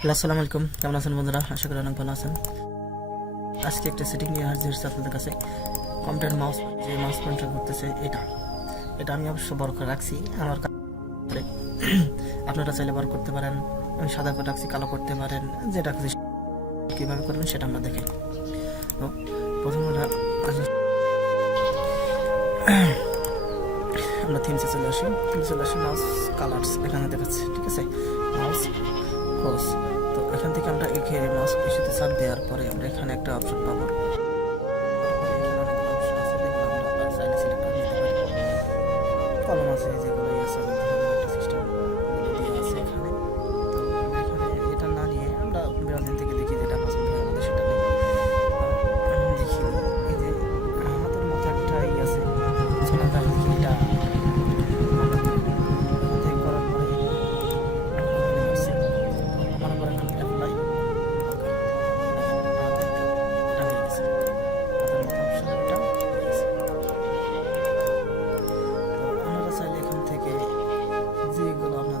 Hello, আসসালামু আলাইকুম। কেমন আছেন বন্ধুরা? আশা করি অনেক ভালো আছেন। আজকে একটা সেটিং নিয়ে হাজির হয়েছি আপনাদের কাছে। কম্পিউটার মাউস, যে মাউস পয়েন্টার করতেছে এটা আমি অবশ্য বড় করে রাখছি আমার কাছে। আপনারা চাইলে বড় করতে পারেন, আমি সাদা করে রাখছি, কালো করতে পারেন, যেটা খুশি। কীভাবে করবেন সেটা আমরা দেখি। তো প্রথমে আমরা থিমসে চলে আসি। মাউস কালার্স এখানে দেখাচ্ছে, ঠিক আছে? Mouse cross. তো এখান থেকে আমরা এখানে মাউস ইস্যুতে চাপ দেওয়ার পরে আমরা এখানে একটা অপশন পাবো। কলম আছে, যেগুলো আছে একটা সিস্টেম দিয়ে আছে এখানে। তো আমরা এখানে এটা না নিয়ে আমরা ব্রাউজিং থেকে দেখি যেটা পছন্দ হয় আমাদের সেটা নিই। দেখি এই যে হাতের মতো একটা আছে, সোনাটা, দেখি এটা করার পরে মনে করেন অ্যাপ্লাই। যেগুলো আপনার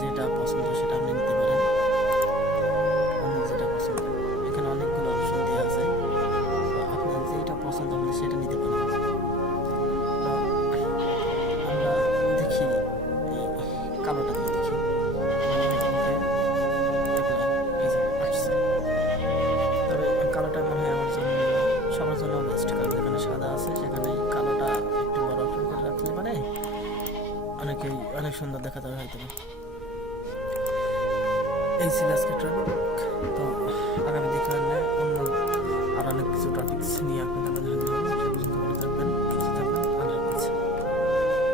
যেটা পছন্দ সেটা আপনি নিতে পারেন। আপনার যেটা পছন্দ, এখানে অনেকগুলো অপশন দেওয়া আছে। তো আপনার যেটা পছন্দ আপনি সেটা নিতে পারেন। তো আমরা দেখি কালোটা দিয়ে দেখি। তবে কালোটা মনে হয় আমার জন্য, সবার জন্য বেস্ট, কারণ যেখানে সাদা আছে সেখানে কালোটা একটু বড় অপশন করে রাখলে মানে অনেক সুন্দর দেখা যাবে হয়তো। এই ছিল আজকে টপিক। তো আগামী দিকে অন্য আর অনেক কিছু টপিকস নিয়ে আপনাদের মাঝে হাজির হবো।